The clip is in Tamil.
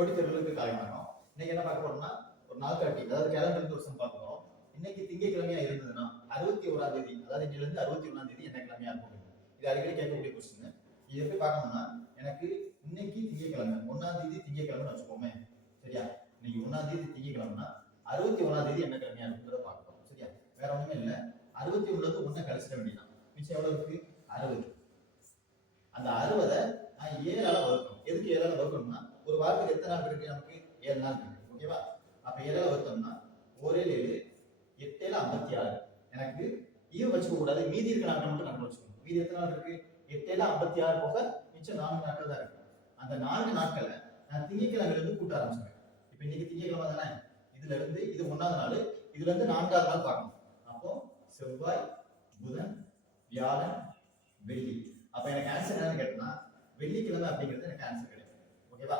போட்டி தேர்வுகளுக்கு காலமாகும். இன்னைக்கு என்ன பார்க்க போறோம்னா ஒரு நாள் காட்டி, அதாவது கேலண்டர் வருஷம் பார்க்க போறோம். இன்னைக்கு திங்கட்கிழமையா இருந்ததுன்னா 61ஆம் தேதி, அதாவது இன்னில இருந்து 61ஆம் தேதி என்ன கிழமையா இருக்கும்? இது அடிக்கடி கேட்கக்கூடிய கொஸ்டின். இது எப்படி பார்க்கணும்னா, எனக்கு இன்னைக்கு திங்கட்கிழமை 1ஆம் தேதி திங்கட்கிழமைன்னு வச்சுக்கோமே, சரியா? இன்னைக்கு 1ஆம் தேதி திங்கட்கிழமைனா 61ஆம் தேதி என்ன கிழமையா இருக்குன்றத பார்க்கணும், சரியா? வேற ஒண்ணுமே இல்ல. 61ல இருந்து 1 கழிச்சிட வேண்டியதான். மிச்சம் எவ்வளவு இருக்கு? 60. அந்த 60 நான் 7ஆல வகுக்கணும். எதுக்கு 7ஆல வகுக்கணும்னா, ஒரு வாரத்துக்கு எத்தனை நாள் இருக்கு? நமக்கு 7 நாள் இருக்கு, ஓகேவா? அப்ப 7ஆல வகுத்தோம்னா 1 7 8 7 56. எனக்கு ஈவு வச்சுக்க கூடாது, மீதி இருக்க நாட்கள் மட்டும் கணக்கு வச்சுக்கணும். மீதி எத்தனை நாள் இருக்கு? 8 7 56 போக மிச்சம் 4 நாட்கள் தான் இருக்கு. அந்த 4 நாட்களை நான் திங்கட்கிழமையில இருந்து கூட்ட ஆரம்பிச்சேன். இப்போ இன்னைக்கு திங்கட்கிழமை தானே, இதுல இருந்து இது 1ஆவது நாள், இதுல இருந்து 4ஆவது நாள் பார்க்கணும். அப்போ செவ்வாய், புதன், வியாழன், வெள்ளி. அப்ப எனக்கு ஆன்சர் என்னன்னு கேட்டா வெள்ளிக்கிழமை அப்படிங்கிறது எனக்கு ஆன்சர் கிடைக்கும், ஓகேவா?